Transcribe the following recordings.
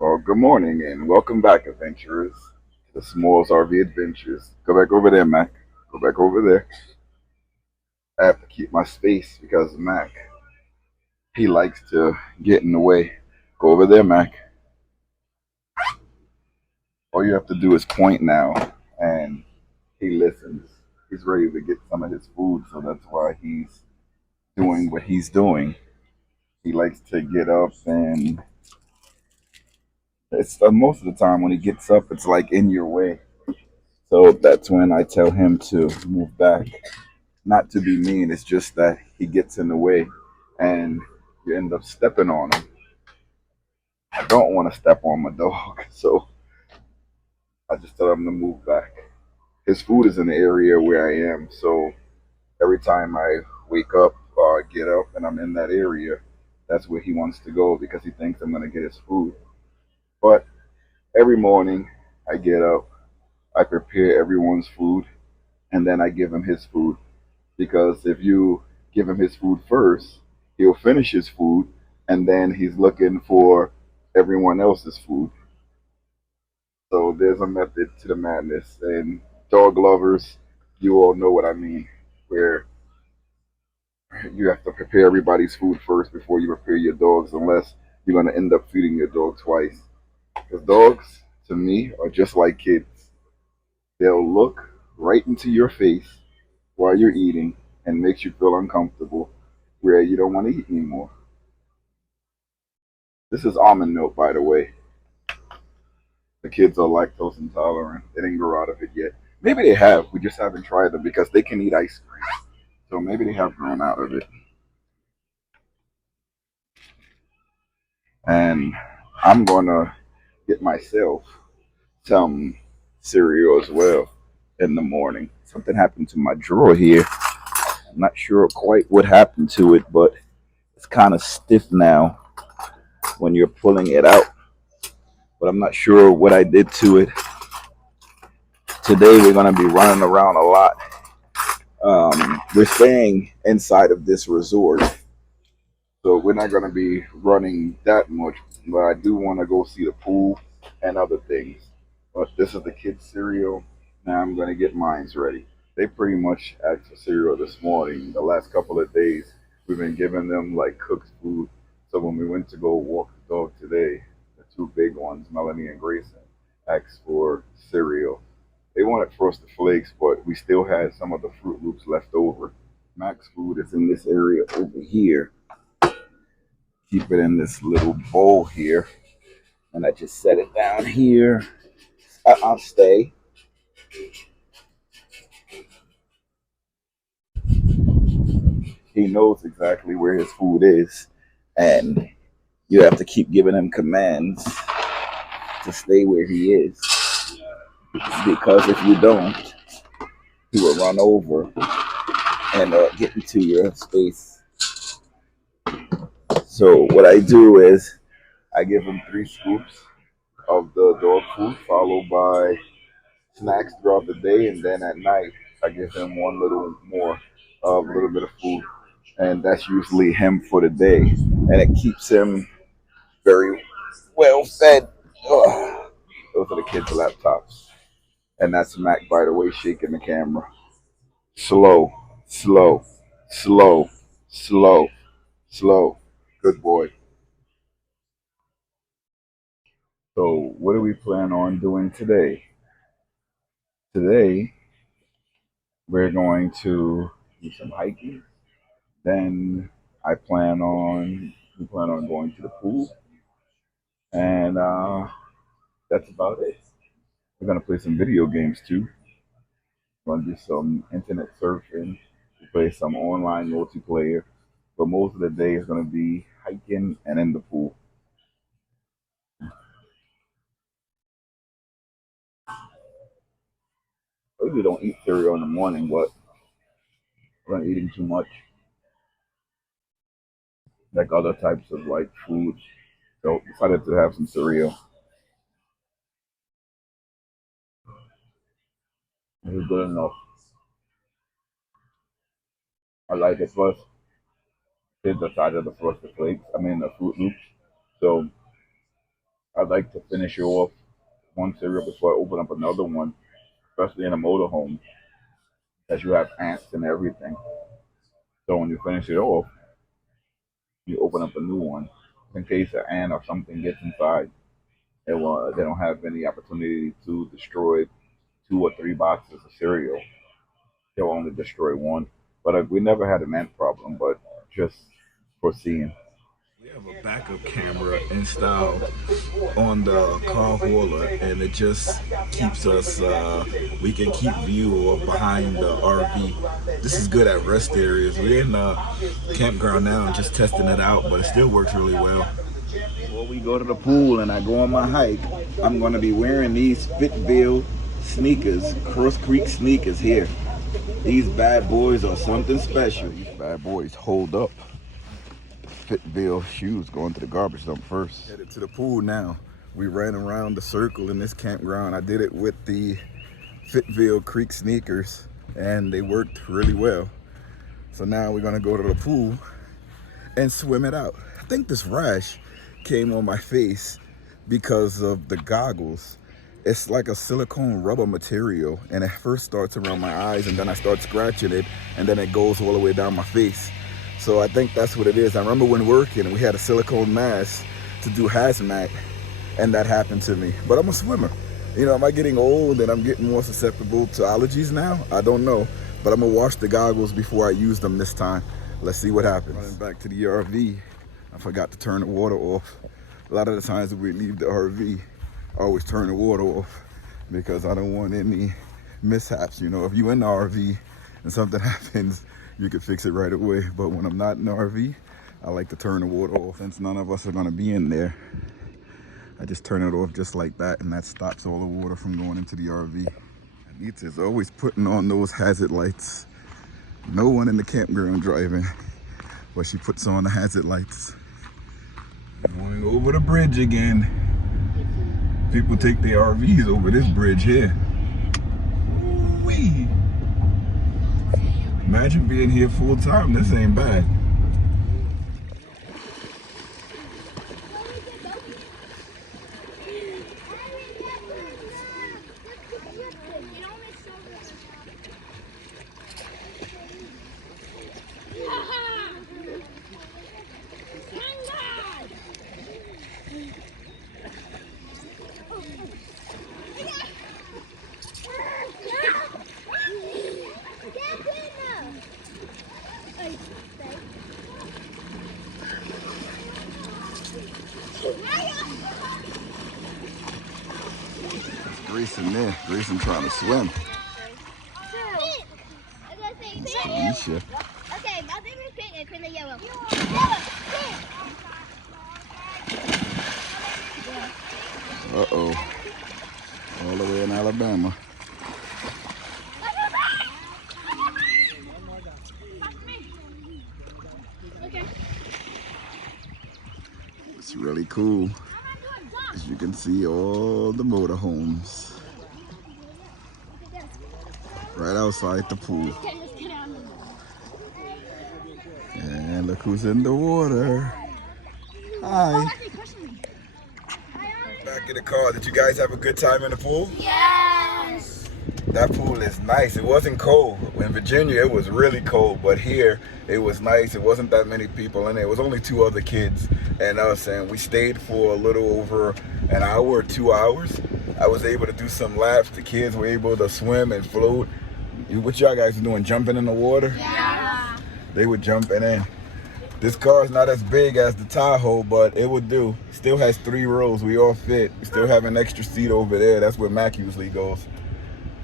Well, good morning and welcome back, adventurers, to the SmallsRV Adventures. Go back over there, Mac. Go back over there. I have to keep my space because Mac, he likes to get in the way. Go over there, Mac. All you have to do is point now, and he listens. He's ready to get some of his food, so that's why he's doing what he's doing. He likes to get up, and it's most of the time when he gets up, it's like in your way. So that's when I tell him to move back. Not to be mean, it's just that he gets in the way and you end up stepping on him. I don't want to step on my dog, so I just tell him to move back. His food is in the area where I am, so every time I wake up or get up and I'm in that area, that's where he wants to go because he thinks I'm going to get his food. But every morning I get up, I prepare everyone's food, and then I give him his food. Because if you give him his food first, he'll finish his food and then he's looking for everyone else's food. So there's a method to the madness. And dog lovers, you all know what I mean, where you have to prepare everybody's food first before you prepare your dog's, unless you're going to end up feeding your dog twice. Because dogs, to me, are just like kids. They'll look right into your face while you're eating and makes you feel uncomfortable where you don't want to eat anymore. This is almond milk, by the way. The kids are lactose intolerant. They didn't grow out of it yet. Maybe they have. We just haven't tried them because they can eat ice cream. So maybe they have grown out of it. And I'm going to get myself some cereal as well in the morning. Something happened to my drawer here. I'm not sure quite what happened to it, but it's kind of stiff now when you're pulling it out. But I'm not sure what I did to it. Today we're going to be running around a lot. We're staying inside of this resort, so we're not going to be running that much. But I do want to go see the pool and other things. But this is the kids' cereal. Now I'm going to get mine's ready. They pretty much asked for cereal this morning. The last couple of days, we've been giving them like cooked food. So when we went to go walk the dog today, the two big ones, Melanie and Grayson, asked for cereal. They wanted Frosted Flakes, but we still had some of the Fruit Loops left over. Max food is in this area over here. Keep it in this little bowl here. And I just set it down here. I'll stay. He knows exactly where his food is. And you have to keep giving him commands to stay where he is. Because if you don't, he will run over and get into your space. So what I do is I give him 3 scoops of the dog food, followed by snacks throughout the day, and then at night I give him one little more, a little bit of food, and that's usually him for the day, and it keeps him very well fed. Ugh. Those are the kids' laptops, and that's Mac, by the way, shaking the camera. Slow, slow, slow, slow, slow. Good boy. So, what do we plan on doing today? Today, we're going to do some hiking. Then we plan on going to the pool, and that's about it. We're gonna play some video games too. We're gonna do some internet surfing. We play some online multiplayer, but most of the day is gonna be hiking and in the pool. I usually don't eat cereal in the morning, but we're not eating too much, like other types of like food. So decided to have some cereal. This is good enough. I like it first. Kids are tired of the frosted flakes. I mean the Fruit Loops. So I'd like to finish it off one cereal before I open up another one, especially in a motorhome, as you have ants and everything. So when you finish it off, you open up a new one in case an ant or something gets inside. They don't have any opportunity to destroy 2 or 3 boxes of cereal. They'll only destroy one. But we never had an ant problem, but just foreseeing. We have a backup camera installed on the car hauler, and it just keeps us, we can keep view of behind the RV. This is good at rest areas. We're in the campground now and just testing it out, but it still works really well. Before we go to the pool and I go on my hike, I'm going to be wearing these Fitville sneakers, Cross Creek sneakers here. These bad boys are something special. These bad boys hold up. Fitville shoes going to the garbage dump first. Headed to the pool now. We ran around the circle in this campground. I did it with the Fitville Creek sneakers and they worked really well. So now we're gonna go to the pool and swim it out. I think this rash came on my face because of the goggles. It's like a silicone rubber material and it first starts around my eyes and then I start scratching it and then it goes all the way down my face. So I think that's what it is. I remember when working, we had a silicone mask to do hazmat, and that happened to me. But I'm a swimmer. You know, am I getting old and I'm getting more susceptible to allergies now? I don't know. But I'm gonna wash the goggles before I use them this time. Let's see what happens. Running back to the RV, I forgot to turn the water off. A lot of the times that we leave the RV, I always turn the water off because I don't want any mishaps. You know, if you're in the RV and something happens, you can fix it right away. But when I'm not in the RV, I like to turn the water off. Since none of us are gonna be in there, I just turn it off just like that, and that stops all the water from going into the RV. Anita is always putting on those hazard lights. No one in the campground driving, but she puts on the hazard lights. Going over the bridge again. People take their RVs over this bridge here. Ooh-wee. Imagine being here full time. This ain't bad. Grayson there. Grayson trying to swim. It's Felicia. Okay, my favorite pink is in the yellow. Uh-oh. All the way in Alabama. It's really cool. As you can see all the motorhomes right outside the pool. And look who's in the water. Hi. Back in the car. Did you guys have a good time in the pool? Yes! That pool is nice. It wasn't cold. In Virginia, it was really cold, but here it was nice. It wasn't that many people in there. It was only 2 other kids and us, and we stayed for a little over an hour or 2 hours. I was able to do some laps. The kids were able to swim and float. What y'all guys doing? Jumping in the water? Yeah. They were jumping in. This car is not as big as the Tahoe, but it would do. Still has 3 rows. We all fit. We still have an extra seat over there. That's where Mac usually goes.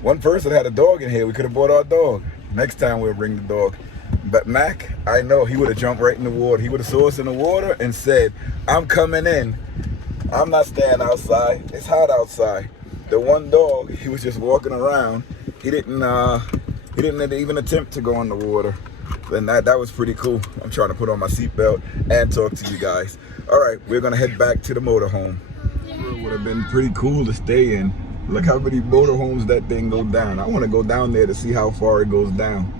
One person had a dog in here. We could have brought our dog. Next time we'll bring the dog. But Mac, I know he would have jumped right in the water. He would have saw us in the water and said, I'm coming in. I'm not staying outside. It's hot outside. The one dog, he was just walking around. He didn't even attempt to go in the water. And that was pretty cool. I'm trying to put on my seatbelt and talk to you guys. All right, we're gonna head back to the motorhome. It would have been pretty cool to stay in. Look how many motorhomes that thing go down. I want to go down there to see how far it goes down.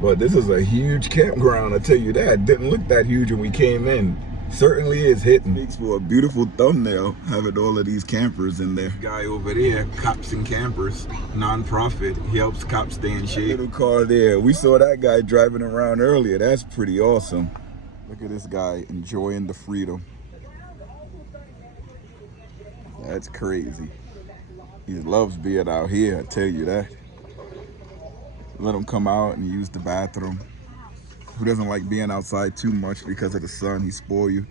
But this is a huge campground, I tell you that. It didn't look that huge when we came in. certainly is hitting. Makes for a beautiful thumbnail having all of these campers in there. Guy over there, Cops and Campers, non-profit. He helps cops stay in shape. Little car there. We saw that guy driving around earlier. That's pretty awesome. Look at this guy enjoying the freedom. That's crazy. He loves being out here, I tell you that. Let him come out and use the bathroom. Who doesn't like being outside too much because of the sun? He spoil you.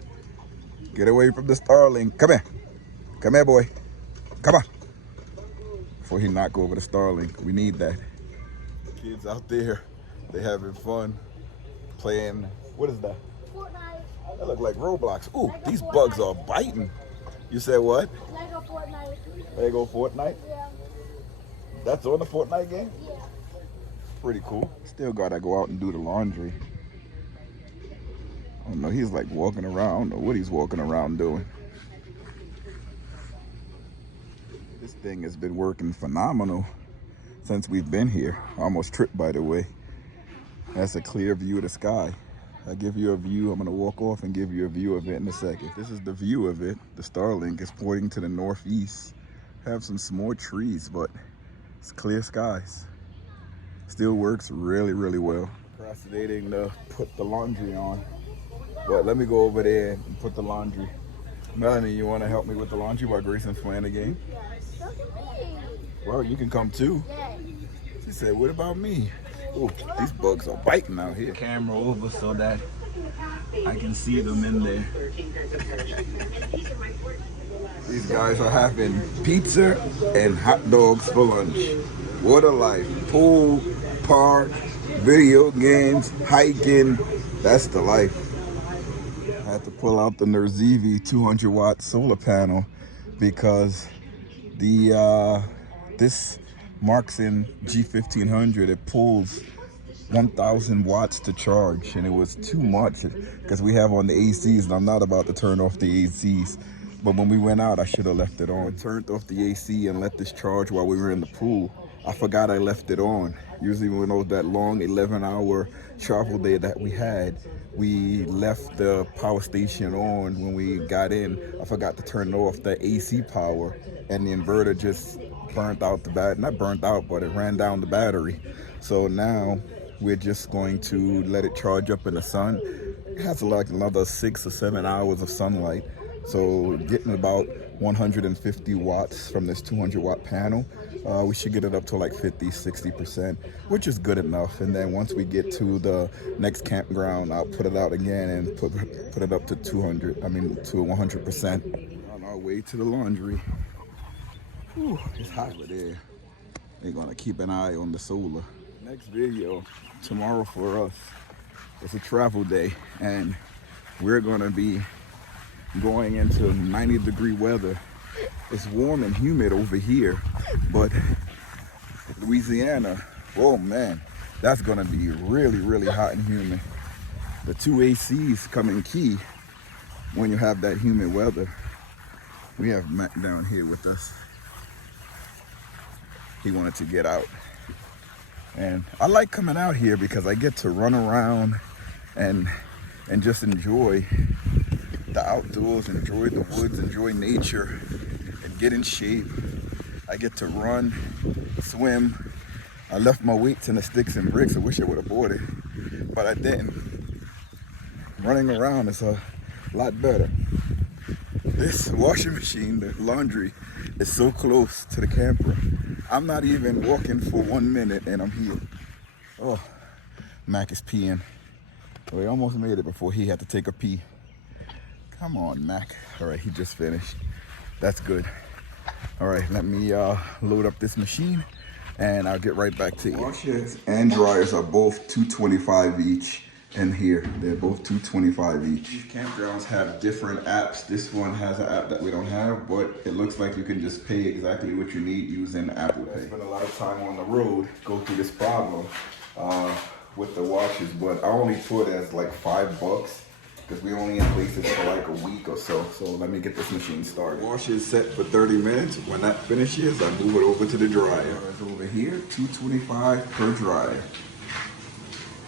Get away from the Starlink. Come here. Come here, boy. Come on. Before he knock over the Starlink. We need that. Kids out there, they having fun playing. What is that? Fortnite. That look like Roblox. Ooh, these bugs are biting. You said what? Lego Fortnite. Lego Fortnite? Yeah. That's on the Fortnite game? Yeah. Pretty cool. Still gotta go out and do the laundry. I don't know, he's like walking around. I don't know what he's walking around doing. This thing has been working phenomenal since we've been here. I almost tripped, by the way. That's a clear view of the sky. I give you a view. I'm gonna walk off and give you a view of it in a second. This is the view of it. The Starlink is pointing to the northeast. Have some small trees, but it's clear skies. Still works really, really well. Procrastinating to put the laundry on. But let me go over there and put the laundry. Melanie, you wanna help me with the laundry while Grayson's playing the game? Yes. Well, you can come too. Yes. She said, what about me? Ooh, these bugs are biting out here. Camera over so that I can see them in there. These guys are having pizza and hot dogs for lunch. What a life. Pool, park, video games, hiking. That's the life. I had to pull out the Nurzviy 200 watt solar panel because this Markson G1500, it pulls 1,000 watts to charge, and it was too much because we have on the ACs, and I'm not about to turn off the ACs. But when we went out, I should have left it on. I turned off the AC and let this charge while we were in the pool. I forgot I left it on. Usually when it was that long 11-hour travel day that we had, we left the power station on when we got in. I forgot to turn off the AC power, and the inverter just burnt out the battery. Not burnt out, but it ran down the battery. So now we're just going to let it charge up in the sun. It has like another 6 or 7 hours of sunlight. So getting about 150 watts from this 200 watt panel, we should get it up to like 50-60%, which is good enough. And then once we get to the next campground, I'll put it out again and put it up to 100%. On our way to the laundry. Whew, it's hot over there. They're gonna keep an eye on the solar. Next video tomorrow for us. It's a travel day, and we're gonna be going into 90-degree weather. It's warm and humid over here, but Louisiana, oh man, that's gonna be really, really hot and humid. The two ACs come in key when you have that humid weather. We have Matt down here with us. He wanted to get out. And I like coming out here because I get to run around and just enjoy the outdoors, enjoy the woods, enjoy nature, and get in shape. I get to run, swim. I left my weights in the sticks and bricks. I wish I would have bought it, but I didn't. Running around is a lot better. This washing machine, the laundry, is so close to the camper. I'm not even walking for 1 minute and I'm here. Oh, Mac is peeing. Well, he almost made it before he had to take a pee. Come on, Mac. All right, he just finished. That's good. All right, let me load up this machine and I'll get right back to you. Washers and dryers are both $225 each. And here, they're both $225 each. These campgrounds have different apps. This one has an app that we don't have, but it looks like you can just pay exactly what you need using Apple Pay. I spent a lot of time on the road, go through this problem with the washers, but I only put as like $5 because we only in places for like a week or so. So let me get this machine started. Washer is set for 30 minutes. When that finishes, I move it over to the dryer. It's over here, $225 per dryer.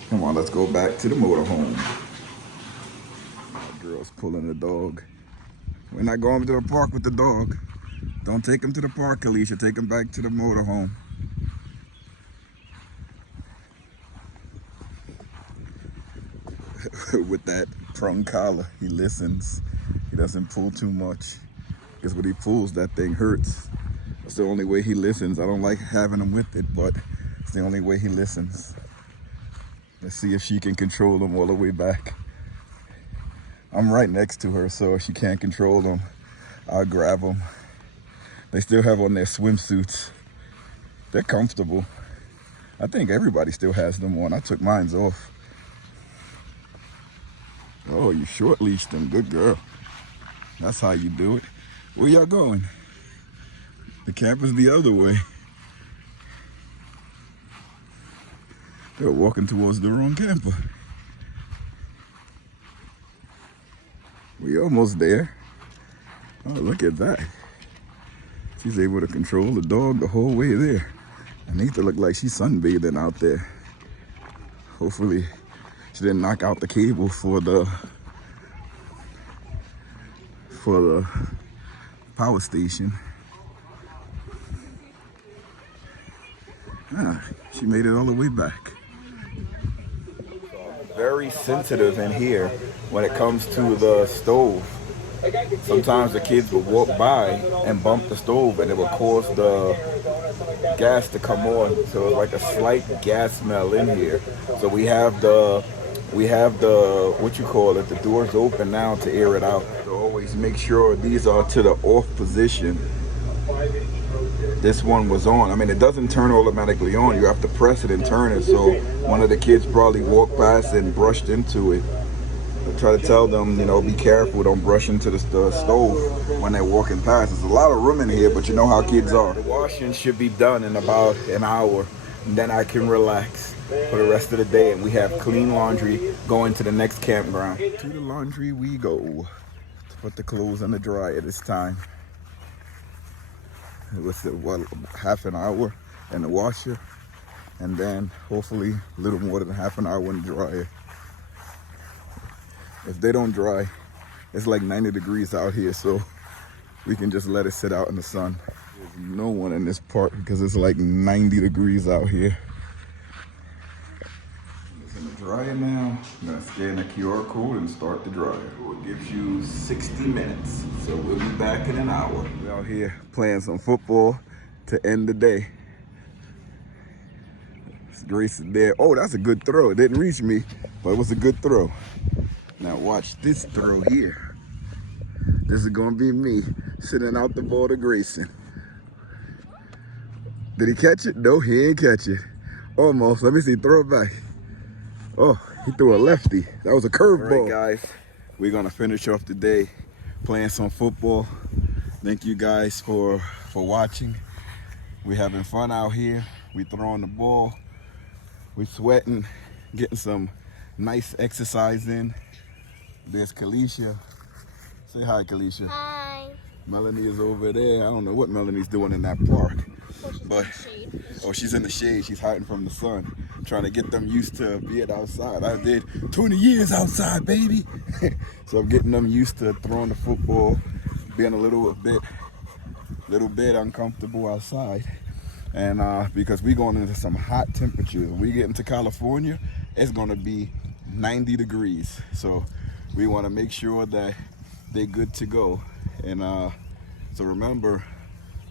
Come on, let's go back to the motorhome. Girl was pulling the dog. We're not going to the park with the dog. Don't take him to the park, Alicia. Take him back to the motorhome. With that prong collar, he listens. He doesn't pull too much. Because when he pulls, that thing hurts. That's the only way he listens. I don't like having him with it, but it's the only way he listens. Let's see if she can control him all the way back. I'm right next to her, so if she can't control him, I'll grab him. They still have on their swimsuits. They're comfortable. I think everybody still has them on. I took mine off. Oh, you short leashed them. Good girl. That's how you do it. Where y'all going? The camp is the other way. They're walking towards the wrong camper. We almost there. Oh, look at that. She's able to control the dog the whole way there. Anita looked like she's sunbathing out there. Hopefully she didn't knock out the cable for the power station. Ah, she made it all the way back. Very sensitive in here when it comes to the stove. Sometimes the kids would walk by and bump the stove and it would cause the gas to come on. So it's like a slight gas smell in here. So we have the what you call it, the doors open now to air it out. So always make sure these are to the off position. This one was on. I mean, it doesn't turn automatically on. You have to press it and turn it. So one of the kids probably walked past and brushed into it. I try to tell them, you know, be careful, don't brush into the stove when they're walking past. There's a lot of room in here, but you know how kids are. The washing should be done in about an hour, and then I can relax for the rest of the day, and we have clean laundry going to the next campground. To the laundry we go to put the clothes in the dryer this time. It was half an hour in the washer, and then hopefully a little more than half an hour in the dryer. If they don't dry, it's like 90 degrees out here, so we can just let it sit out in the sun. There's no one in this park because it's like 90 degrees out here. It's in the dryer now. I'm gonna scan the QR code and start the dryer. It gives you 60 minutes, so we'll be back in an hour. We're out here playing some football to end the day. Grace is there. Oh, that's a good throw. It didn't reach me, but it was a good throw. Now watch this throw here. This is gonna be me sitting out the ball to Grayson. Did he catch it? No, he ain't catch it. Almost. Let me see. Throw it back. Oh, he threw a lefty. That was a curveball. All right, guys. We're gonna finish off the day playing some football. Thank you guys for watching. We're having fun out here. We throwing the ball. We sweating, getting some nice exercise in. There's Kalisha. Say hi, Kalisha. Hi. Melanie is over there. I don't know what Melanie's doing in that park. But she's in the shade. She's hiding from the sun, trying to get them used to being outside. I did 20 years outside, baby. So I'm getting them used to throwing the football, being a little bit uncomfortable outside. And because we're going into some hot temperatures. When we get into California, it's gonna be 90 degrees. So we wanna make sure that they're good to go. And so remember,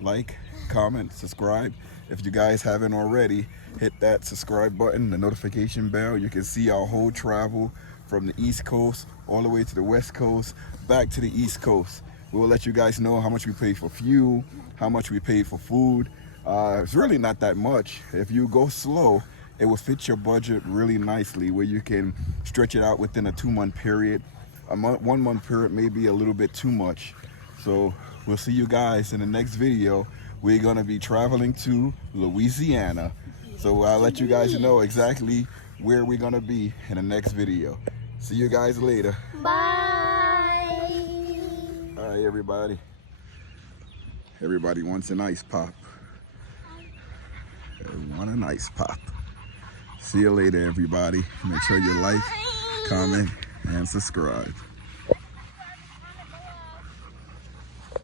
like, comment, subscribe. If you guys haven't already, hit that subscribe button, the notification bell. You can see our whole travel from the East Coast all the way to the West Coast, back to the East Coast. We will let you guys know how much we pay for fuel, how much we pay for food. It's really not that much. If you go slow, it will fit your budget really nicely, where you can stretch it out within a 2-month period. A 1-month period may be a little bit too much. So we'll see you guys in the next video. We're gonna be traveling to Louisiana. So I'll let you guys know exactly where we're gonna be in the next video. See you guys later. Bye. All right, everybody. Everybody wants an ice pop. They want an ice pop. See you later, everybody. Make sure you like, comment, and subscribe.